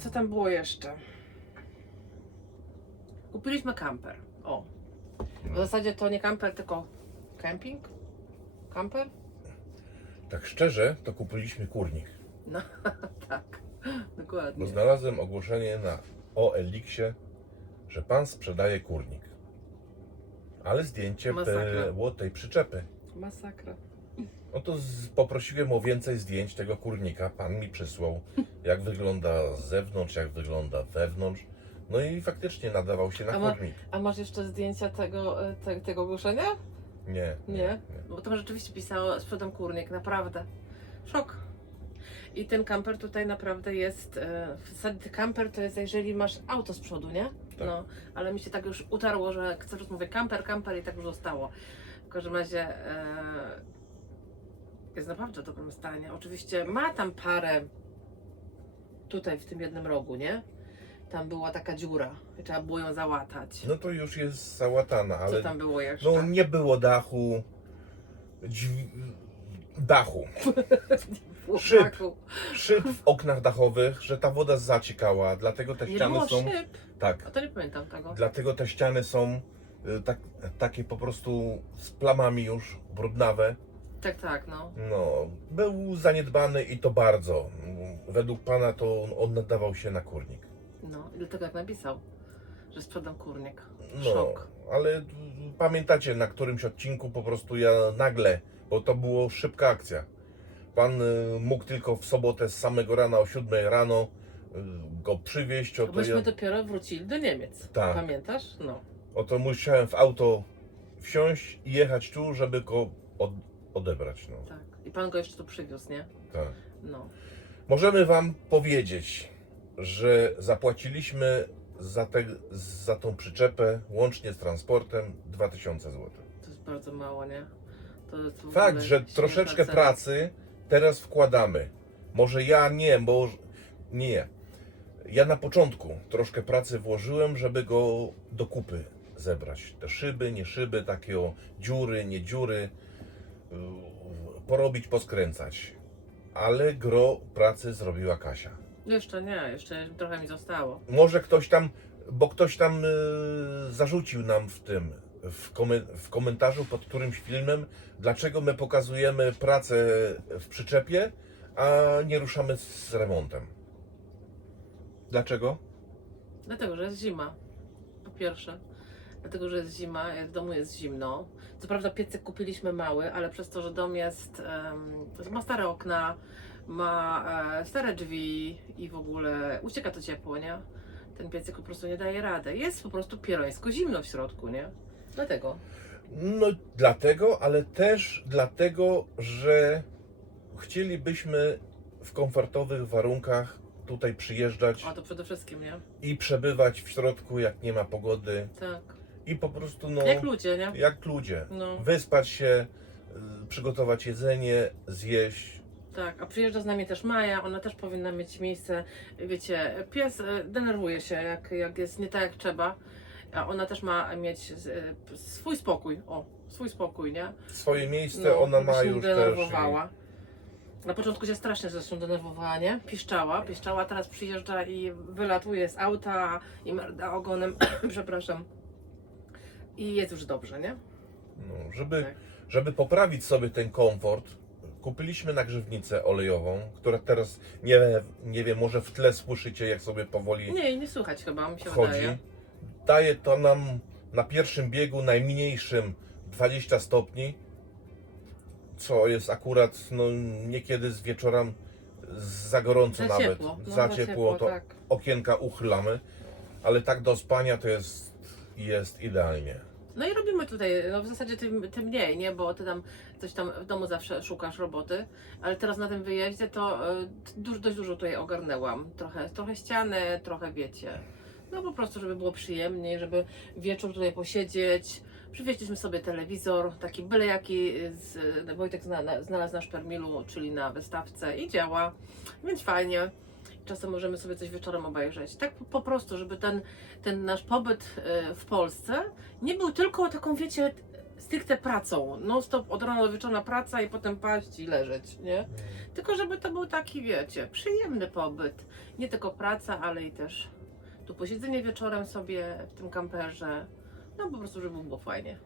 Co tam było jeszcze? Kupiliśmy kamper. O. W zasadzie to nie kamper, tylko camping? Kamper? Tak szczerze, to kupiliśmy kurnik. No, tak. Dokładnie. Bo znalazłem ogłoszenie na OLX-ie, że pan sprzedaje kurnik. Ale zdjęcie Masakra. było tej przyczepy. Masakra. No to poprosiłem o więcej zdjęć tego kurnika. Pan mi przysłał, jak wygląda z zewnątrz, jak wygląda wewnątrz. No i faktycznie nadawał się na kurnik. A masz jeszcze zdjęcia tego ogłoszenia? Nie. Bo tam rzeczywiście pisało sprzedam kurnik, naprawdę. Szok. I ten kamper tutaj naprawdę jest, w zasadzie kamper to jest, jeżeli masz auto z przodu, nie? Tak. No, ale mi się tak już utarło, że cały czas mówię kamper i tak już zostało. W każdym razie jest naprawdę w dobrym stanie. Oczywiście ma tam parę tutaj w tym jednym rogu, nie? Tam była taka dziura i trzeba było ją załatać. No to już jest załatana, ale Co tam było jeszcze? no nie było dachu. Dachu. szyb. Chłopaku. Szyb w oknach dachowych, że ta woda zaciekała, dlatego te Nie ściany było są. szyb. Tak. A to nie pamiętam tego. Dlatego te ściany są takie po prostu z plamami już brudnawe. Tak, no. No, był zaniedbany i to bardzo. Według pana to on nadawał się na kurnik. No, i dlatego jak napisał, że sprzedam kurnik. No, Szok. ale pamiętacie, na którymś odcinku po prostu ja nagle, bo to było szybka akcja. Pan mógł tylko w sobotę z samego rana o 7 rano go przywieźć. Bo myśmy dopiero wrócili do Niemiec. Tak. Pamiętasz? No. Oto musiałem w auto wsiąść i jechać tu, żeby go odebrać. No, Tak. I pan go jeszcze tu przywiózł, nie? tak. No. Możemy wam powiedzieć, że zapłaciliśmy za tą przyczepę łącznie z transportem 2000 zł. To jest bardzo mało, nie? To jest w Fakt, ogóle że śmieszna troszeczkę cena. pracy teraz wkładamy. Może ja nie, bo nie. Ja na początku troszkę pracy włożyłem, żeby go do kupy zebrać. Te szyby, nie szyby, takie o dziury, nie dziury, porobić, poskręcać. Ale gro pracy zrobiła Kasia. Jeszcze nie, jeszcze trochę mi zostało. Może ktoś tam, bo ktoś tam zarzucił nam w komentarzu pod którymś filmem, dlaczego my pokazujemy pracę w przyczepie, a nie ruszamy z remontem. Dlaczego? Dlatego, że jest zima. Po pierwsze. Dlatego, że jest zima, w domu jest zimno. Co prawda piecyk kupiliśmy mały, ale przez to, że dom jest, ma stare okna, ma stare drzwi i w ogóle ucieka to ciepło, nie? Ten piecyk po prostu nie daje rady. Jest po prostu pierońsko zimno w środku, nie? Dlatego. No dlatego, ale też dlatego, że chcielibyśmy w komfortowych warunkach tutaj przyjeżdżać A to przede wszystkim, nie? i przebywać w środku, jak nie ma pogody. Tak. I po prostu no... Jak ludzie, nie? Jak ludzie. No. Wyspać się, przygotować jedzenie, zjeść. Tak, a przyjeżdża z nami też Maja, ona też powinna mieć miejsce, wiecie, pies denerwuje się, jak jest nie tak jak trzeba, a ona też ma mieć swój spokój, swój spokój, nie? Swoje miejsce No, ona ma się już denerwowała. Na początku się strasznie zresztą denerwowała, nie? Piszczała, a teraz przyjeżdża i wylatuje z auta i merda ogonem, przepraszam. I jest już dobrze, nie? No, Tak. żeby poprawić sobie ten komfort, kupiliśmy nagrzewnicę olejową, która teraz, nie wiem, może w tle słyszycie, jak sobie powoli Nie słychać chyba, mi się wchodzi. wydaje. Daje to nam na pierwszym biegu najmniejszym 20 stopni, co jest akurat no, niekiedy z wieczorem za gorąco Za nawet. ciepło, no, za za ciepło, ciepło, to tak. okienka uchylamy, ale tak do spania to jest idealnie. No i robimy tutaj, no w zasadzie tym mniej, nie? Bo ty tam coś tam w domu zawsze szukasz roboty, ale teraz na tym wyjeździe to dość dużo tutaj ogarnęłam. Trochę ściany, trochę wiecie. No po prostu, żeby było przyjemniej, żeby wieczór tutaj posiedzieć. Przywieźliśmy sobie telewizor, taki byle jaki, Wojtek znalazł na Szpermilu, czyli na wystawce i działa, więc fajnie. Czasem możemy sobie coś wieczorem obejrzeć. Tak po prostu, żeby ten nasz pobyt w Polsce nie był tylko taką, wiecie, stricte pracą, non stop od rana do wieczora praca i potem paść i leżeć, nie? Tylko żeby to był taki, wiecie, przyjemny pobyt. Nie tylko praca, ale i też tu posiedzenie wieczorem sobie w tym kamperze. No po prostu, żeby było fajnie.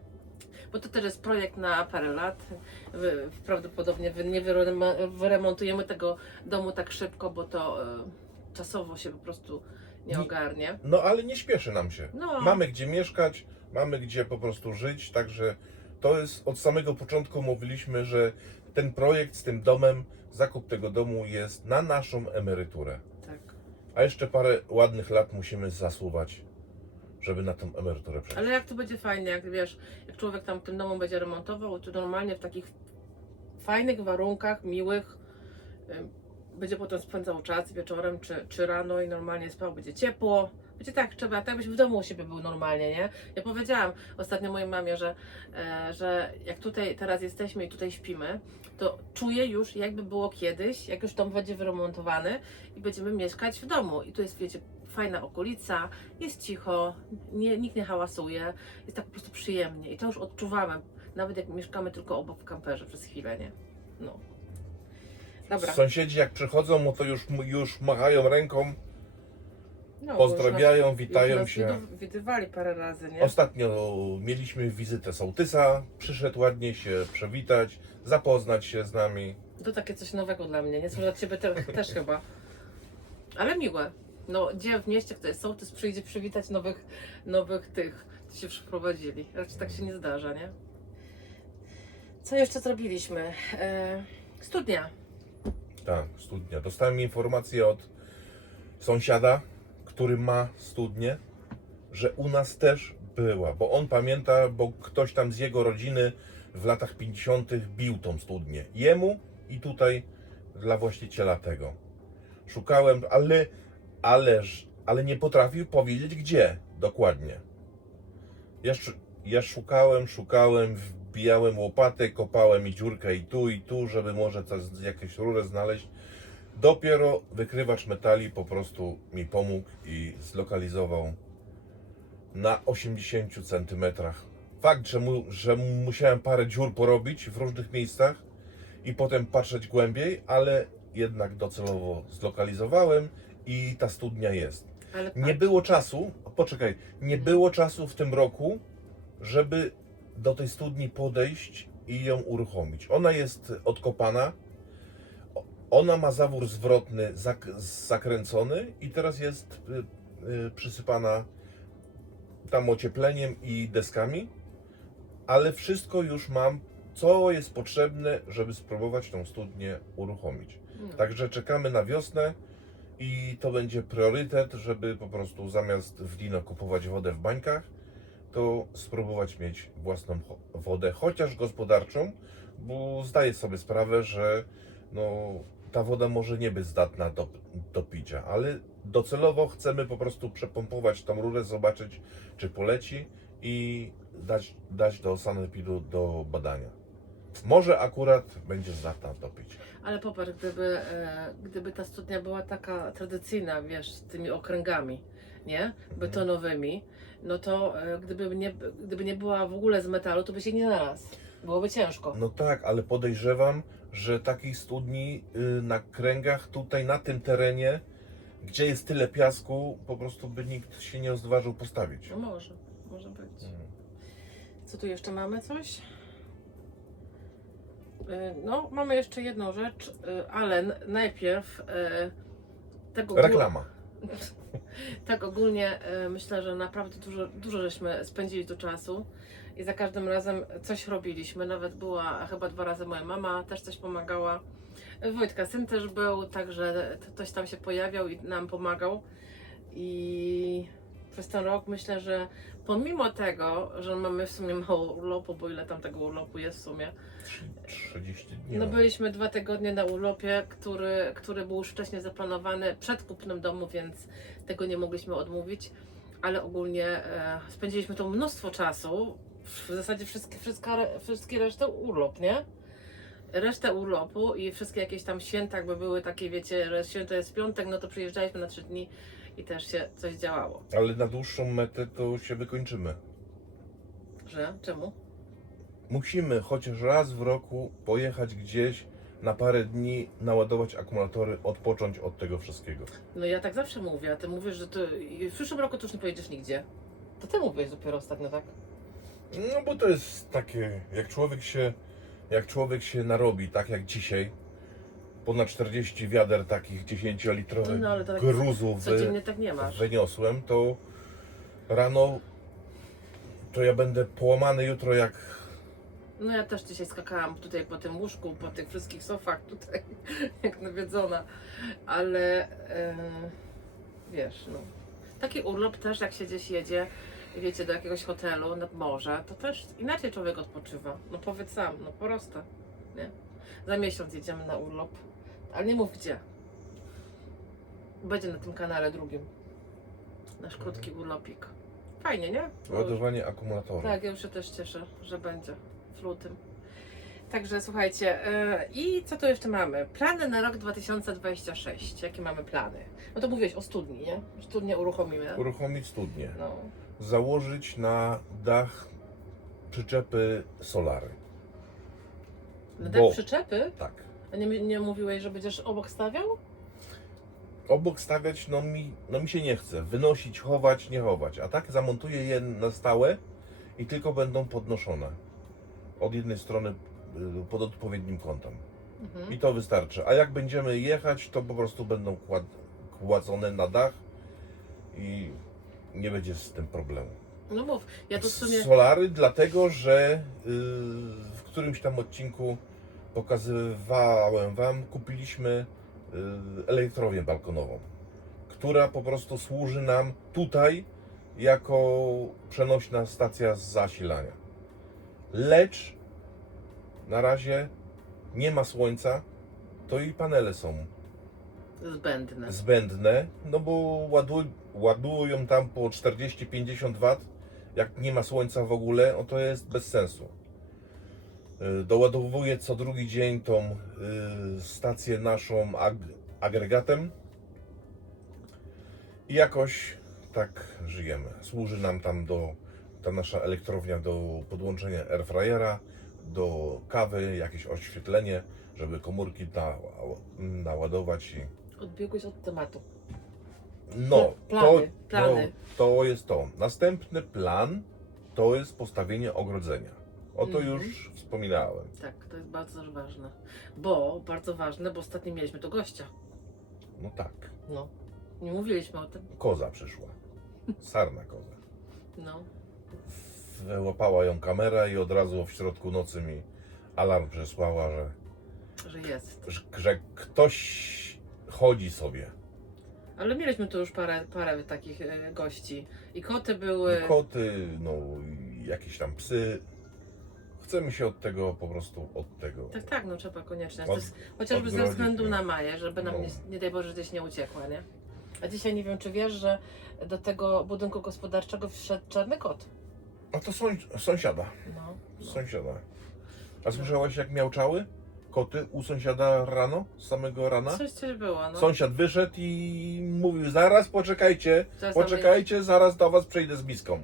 Bo to też jest projekt na parę lat. Prawdopodobnie nie wyremontujemy tego domu tak szybko, bo to czasowo się po prostu nie ogarnie. No ale nie śpieszy nam się. No. Mamy gdzie mieszkać, mamy gdzie po prostu żyć, także to jest od samego początku mówiliśmy, że ten projekt z tym domem, zakup tego domu jest na naszą emeryturę. Tak. A jeszcze parę ładnych lat musimy zasuwać, żeby na tą emeryturę przejść. Ale jak to będzie fajnie, jak wiesz, jak człowiek tam w tym domu będzie remontował, to normalnie w takich fajnych warunkach, miłych, będzie potem spędzał czas wieczorem czy rano i normalnie spał, będzie ciepło. Będzie tak, trzeba, tak byś w domu u siebie był normalnie, nie? Ja powiedziałam ostatnio mojej mamie, że jak tutaj teraz jesteśmy i tutaj śpimy, to czuję już jakby było kiedyś, jak już dom będzie wyremontowany i będziemy mieszkać w domu. I tu jest, wiecie, fajna okolica, jest cicho, nikt nie hałasuje, jest tak po prostu przyjemnie. I to już odczuwamy, nawet jak mieszkamy tylko obok w kamperze przez chwilę, nie? No. Dobra. Sąsiedzi jak przychodzą, no to już machają ręką, No, pozdrawiają, już witają nas się. widywali parę razy, nie? Ostatnio mieliśmy wizytę sołtysa, przyszedł ładnie się przywitać, zapoznać się z nami. To takie coś nowego dla mnie, nie? Słyszę od Ciebie też chyba. Ale miłe. No, gdzie w mieście ktoś sołtys przyjdzie przywitać nowych tych, co się przyprowadzili. Raczej tak się nie zdarza, nie? Co jeszcze zrobiliśmy? Studnia. Tak, studnia. Dostałem informację od sąsiada, który ma studnię, że u nas też była, bo on pamięta, bo ktoś tam z jego rodziny w latach 50. bił tą studnię. Jemu i tutaj dla właściciela tego. Szukałem, ale nie potrafił powiedzieć gdzie dokładnie. Ja szukałem, wbijałem łopatę, kopałem i dziurkę i tu, żeby może jakieś rurę znaleźć. Dopiero wykrywacz metali po prostu mi pomógł i zlokalizował na 80 cm. Fakt, że musiałem parę dziur porobić w różnych miejscach i potem patrzeć głębiej, ale jednak docelowo zlokalizowałem i ta studnia jest. Ale Nie było czasu, nie było czasu w tym roku, żeby do tej studni podejść i ją uruchomić. Ona jest odkopana, ona ma zawór zwrotny zakręcony i teraz jest przysypana tam ociepleniem i deskami, ale wszystko już mam, co jest potrzebne, żeby spróbować tą studnię uruchomić. No. Także czekamy na wiosnę i to będzie priorytet, żeby po prostu zamiast w Dino kupować wodę w bańkach, to spróbować mieć własną wodę, chociaż gospodarczą, bo zdaję sobie sprawę, że no, ta woda może nie być zdatna do picia, ale docelowo chcemy po prostu przepompować tą rurę, zobaczyć czy poleci i dać do sanepidu do badania. Może akurat będzie zdatna do picia. Ale popatrz, gdyby ta studnia była taka tradycyjna, wiesz, z tymi okręgami, nie? Betonowymi, no to gdyby nie była w ogóle z metalu, to by się nie znalazł. Byłoby ciężko. No tak, ale podejrzewam, że takich studni na kręgach tutaj na tym terenie, gdzie jest tyle piasku, po prostu by nikt się nie odważył postawić. No może być. Co tu jeszcze mamy? Coś? No, mamy jeszcze jedną rzecz, ale najpierw tego Reklama. Tak ogólnie myślę, że naprawdę dużo żeśmy spędzili tu czasu i za każdym razem coś robiliśmy. Nawet była chyba 2 razy moja mama, też coś pomagała. Wojtka syn też był, także ktoś tam się pojawiał i nam pomagał. I przez ten rok myślę, że pomimo tego, że mamy w sumie mało urlopu, bo ile tam tego urlopu jest w sumie, 30 dni. no byliśmy 2 tygodnie na urlopie, który był już wcześniej zaplanowany przed kupnem domu, więc tego nie mogliśmy odmówić, ale ogólnie spędziliśmy tu mnóstwo czasu, w zasadzie wszystkie resztę urlop, nie? Resztę urlopu i wszystkie jakieś tam święta, jakby były takie, wiecie, że święto jest w piątek, no to przyjeżdżaliśmy na 3 dni i też się coś działało. Ale na dłuższą metę to się wykończymy. Że? Czemu? musimy chociaż raz w roku pojechać gdzieś na parę dni, naładować akumulatory, odpocząć od tego wszystkiego. No ja tak zawsze mówię, a ty mówisz, że ty w przyszłym roku to już nie pojedziesz nigdzie. To ty mówiłeś dopiero ostatnio, tak? No bo to jest takie, jak człowiek się narobi, tak jak dzisiaj, ponad 40 wiader takich 10-litrowych No ale to tak gruzów codziennie tak nie masz. wyniosłem, to rano to ja będę połamany jutro jak... No ja też dzisiaj skakałam tutaj po tym łóżku, po tych wszystkich sofach tutaj, jak nawiedzona. Ale wiesz, no. Taki urlop też, jak się gdzieś jedzie, wiecie, do jakiegoś hotelu nad morze, to też inaczej człowiek odpoczywa. No powiedz sam, no proste, nie? Za miesiąc jedziemy na urlop, ale nie mów gdzie. Będzie na tym kanale drugim. Nasz krótki urlopik. Fajnie, nie? Ładowanie akumulatora. Tak, ja już się też cieszę, że będzie w lutym. Także słuchajcie, i co tu jeszcze mamy? Plany na rok 2026. Jakie mamy plany? No to mówiłeś o studni, nie? Studnię uruchomimy. Uruchomić studnię. No. Założyć na dach przyczepy solary. Na Bo- tak przyczepy? Tak. A nie mówiłeś, że będziesz obok stawiał? Obok stawiać, no mi się nie chce. Wynosić, chować, nie chować. A tak zamontuję je na stałe i tylko będą podnoszone. Od jednej strony pod odpowiednim kątem. Mhm. I to wystarczy. A jak będziemy jechać, to po prostu będą kładzone na dach i nie będzie z tym problemu. No mów, ja tu w sumie... Solary dlatego, że w którymś tam odcinku pokazywałem Wam, kupiliśmy elektrownię balkonową, która po prostu służy nam tutaj jako przenośna stacja zasilania. Lecz na razie nie ma słońca, to i panele są Zbędne. zbędne, no bo ładują tam po 40-50 W, jak nie ma słońca w ogóle, no to jest bez sensu. Doładowuję co drugi dzień tą stację naszą agregatem i jakoś tak żyjemy. Służy nam tam ta nasza elektrownia do podłączenia airfryera, do kawy, jakieś oświetlenie, żeby komórki naładować i Odbiegłeś od tematu. no, Plany. to jest to. Następny plan to jest postawienie ogrodzenia. O to Mhm. już wspominałem. Tak, to jest bardzo ważne. Bardzo ważne, bo ostatnio mieliśmy tu gościa. No tak. No. Nie mówiliśmy o tym. Koza przyszła. Sarna koza. No. Wyłapała ją kamera i od razu w środku nocy mi alarm przesłała, Że jest. że ktoś chodzi sobie. Ale mieliśmy tu już parę takich gości. I koty były. Koty, no i jakieś tam psy. Chcemy się od tego po prostu Tak, no trzeba koniecznie. Od- To jest, chociażby ze odgrodzić, względu nie? na Maję, żeby nam No. nie daj Boże gdzieś nie uciekła, nie? A dzisiaj nie wiem, czy wiesz, że do tego budynku gospodarczego wszedł czarny kot. A to sąsiada. No. Sąsiada. A słyszałaś jak miauczały koty u sąsiada rano? Z samego rana? Coś było, no. Sąsiad wyszedł i mówił, zaraz poczekajcie, zaraz do was przejdę z miską.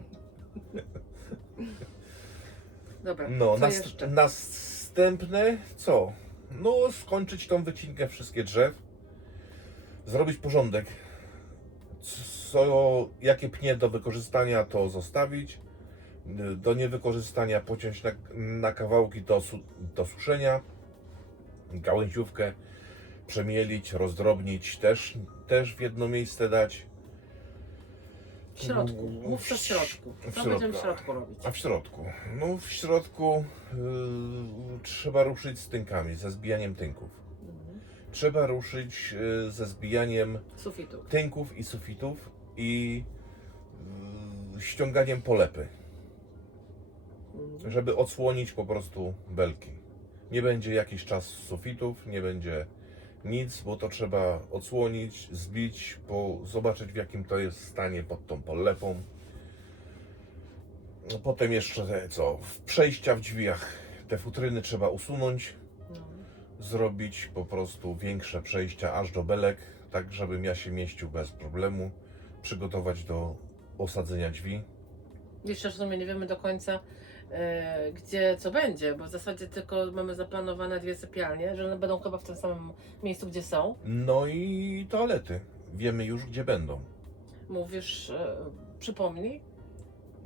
Dobra, No, co jeszcze? następne co? No, skończyć tą wycinkę wszystkich drzew, zrobić porządek, jakie pnie do wykorzystania to zostawić, do niewykorzystania pociąć na kawałki do suszenia, gałęziówkę przemielić, rozdrobnić, też w jedno miejsce dać. W środku. Mów co w środku. Co będziemy w środku robić? A w środku? No w środku trzeba ruszyć z tynkami, ze zbijaniem tynków. Mhm. Trzeba ruszyć ze zbijaniem Sufitu. tynków i sufitów i ściąganiem polepy, Mhm. żeby odsłonić po prostu belki. Nie będzie jakiś czas sufitów, nie będzie nic, bo to trzeba odsłonić, zbić, zobaczyć w jakim to jest stanie pod tą polepą. Potem jeszcze przejścia w drzwiach, te futryny trzeba usunąć, No. zrobić po prostu większe przejścia aż do belek, tak żebym ja się mieścił bez problemu, przygotować do osadzenia drzwi. Jeszcze w sumie nie wiemy do końca, gdzie co będzie, bo w zasadzie tylko mamy zaplanowane 2 sypialnie, że one będą chyba w tym samym miejscu, gdzie są. No i toalety. Wiemy już, gdzie będą. Mówisz, przypomnij.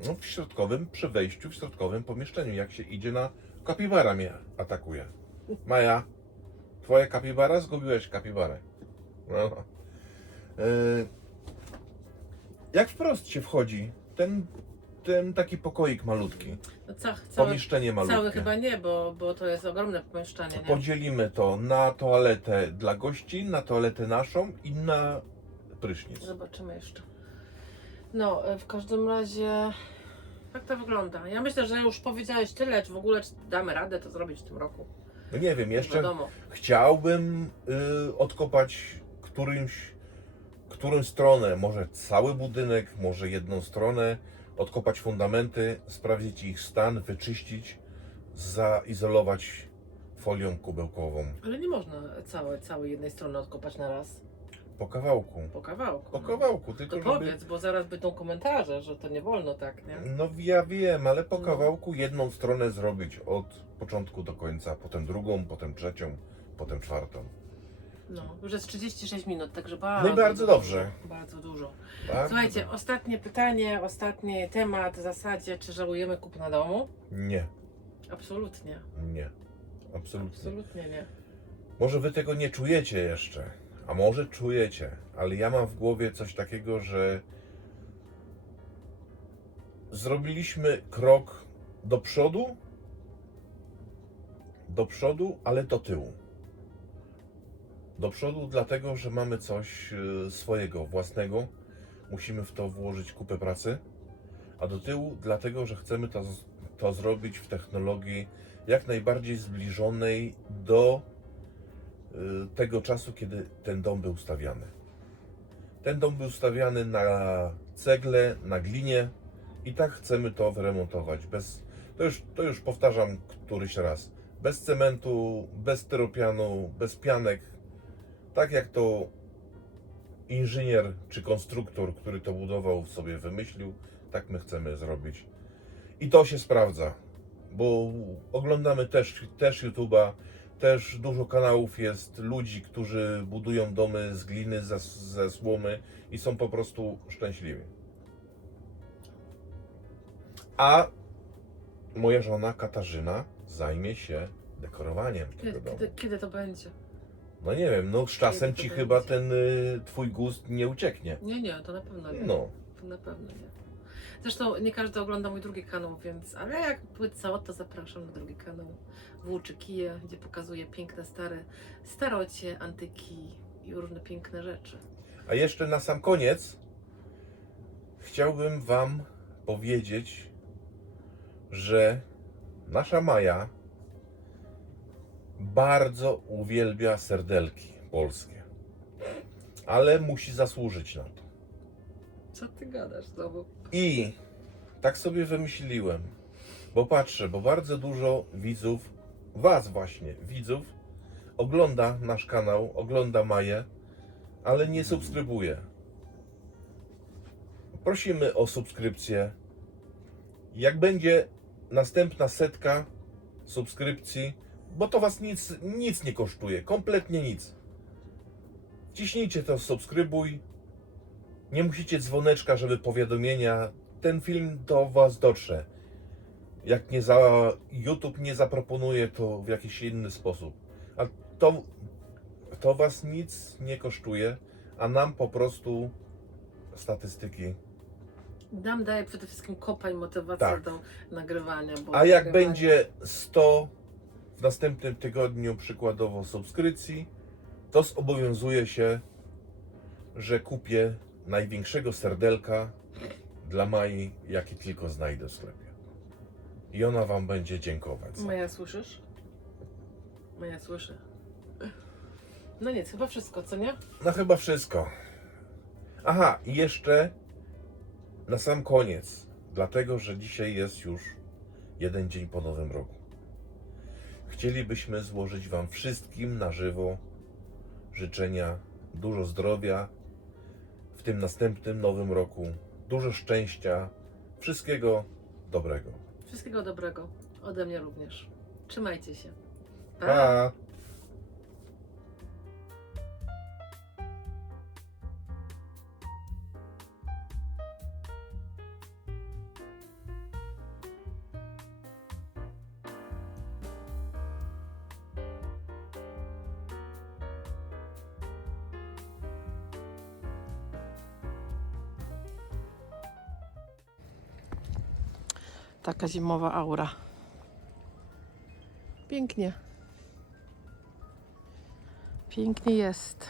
No, w środkowym, przy wejściu w środkowym pomieszczeniu, jak się idzie na kapibara mnie atakuje. Maja, twoja kapibara? Zgubiłeś kapibarę. No. Jak wprost się wchodzi? Ten taki pokoik malutki. No cały, Pomieszczenie malutkie. cały chyba nie, bo to jest ogromne pomieszczenie, nie? Podzielimy to na toaletę dla gości, na toaletę naszą i na prysznic. Zobaczymy jeszcze. No, w każdym razie tak to wygląda. Ja myślę, że już powiedziałeś tyle, czy w ogóle czy damy radę to zrobić w tym roku. No nie wiem, jeszcze Wiadomo. chciałbym odkopać którą stronę, może cały budynek, może jedną stronę, odkopać fundamenty, sprawdzić ich stan, wyczyścić, zaizolować folią kubełkową. Ale nie można całej jednej strony odkopać na raz. Po kawałku. Po kawałku. Po no. kawałku, tylko To żeby... powiedz, bo zaraz będą komentarze, że to nie wolno tak, nie? No ja wiem, ale po No. kawałku jedną stronę zrobić od początku do końca, potem drugą, potem trzecią, potem czwartą. No, już jest 36 minut, także No i bardzo dobrze. Bardzo dużo. Bardzo Słuchajcie, dobrze. ostatnie pytanie, ostatni temat w zasadzie, czy żałujemy kupna domu? Nie, Absolutnie. nie. Absolutnie. Absolutnie nie. Może wy tego nie czujecie jeszcze, a może czujecie, ale ja mam w głowie coś takiego, że zrobiliśmy krok do przodu, ale do tyłu. Do przodu dlatego, że mamy coś swojego, własnego, musimy w to włożyć kupę pracy, a do tyłu dlatego, że chcemy to zrobić w technologii jak najbardziej zbliżonej do tego czasu, kiedy ten dom był stawiany. Ten dom był stawiany na cegle, na glinie i tak chcemy to wyremontować. To już powtarzam któryś raz. Bez cementu, bez styropianu, bez pianek. Tak jak to inżynier czy konstruktor, który to budował, sobie wymyślił, tak my chcemy zrobić. I to się sprawdza, bo oglądamy też YouTube'a, też dużo kanałów jest ludzi, którzy budują domy z gliny, ze słomy i są po prostu szczęśliwi. A moja żona Katarzyna zajmie się dekorowaniem tego domu. Kiedy to będzie? No nie wiem, no z czasem Kiedy ci to chyba będzie? ten twój gust nie ucieknie. Nie, to na pewno nie. No, To na pewno nie. Zresztą nie każdy ogląda mój drugi kanał, więc, ale jak co, to zapraszam na drugi kanał Włóczy Kije, gdzie pokazuję piękne starocie, antyki i różne piękne rzeczy. a jeszcze na sam koniec chciałbym wam powiedzieć, że nasza Maja bardzo uwielbia serdelki polskie, ale musi zasłużyć na to. Co ty gadasz znowu? I tak sobie wymyśliłem, bo patrzę, bo bardzo dużo widzów, was właśnie, widzów, ogląda nasz kanał, ogląda Maję, ale nie subskrybuje. Prosimy o subskrypcję. Jak będzie następna 100 subskrypcji, bo to was nic nie kosztuje, kompletnie nic. Wciśnijcie to subskrybuj. Nie musicie dzwoneczka, żeby powiadomienia. Ten film do was dotrze. Jak YouTube nie zaproponuje, to w jakiś inny sposób. A to was nic nie kosztuje, a nam po prostu statystyki. Daję przede wszystkim kopa i motywację Tak. do nagrywania. Bo A jak nagrywanie- będzie 100 w następnym tygodniu przykładowo subskrypcji, to zobowiązuję się, że kupię największego serdelka dla Mai, jaki tylko znajdę w sklepie. I ona wam będzie dziękować. Maja, słyszysz? Maja, słyszę. No nic, chyba wszystko, co nie? No chyba wszystko. Aha, i jeszcze na sam koniec, dlatego że dzisiaj jest już jeden dzień po Nowym Roku. Chcielibyśmy złożyć wam wszystkim na żywo życzenia, dużo zdrowia w tym następnym Nowym Roku, dużo szczęścia, wszystkiego dobrego. Wszystkiego dobrego. Ode mnie również. Trzymajcie się. Pa! Taka zimowa aura. Pięknie. Pięknie jest.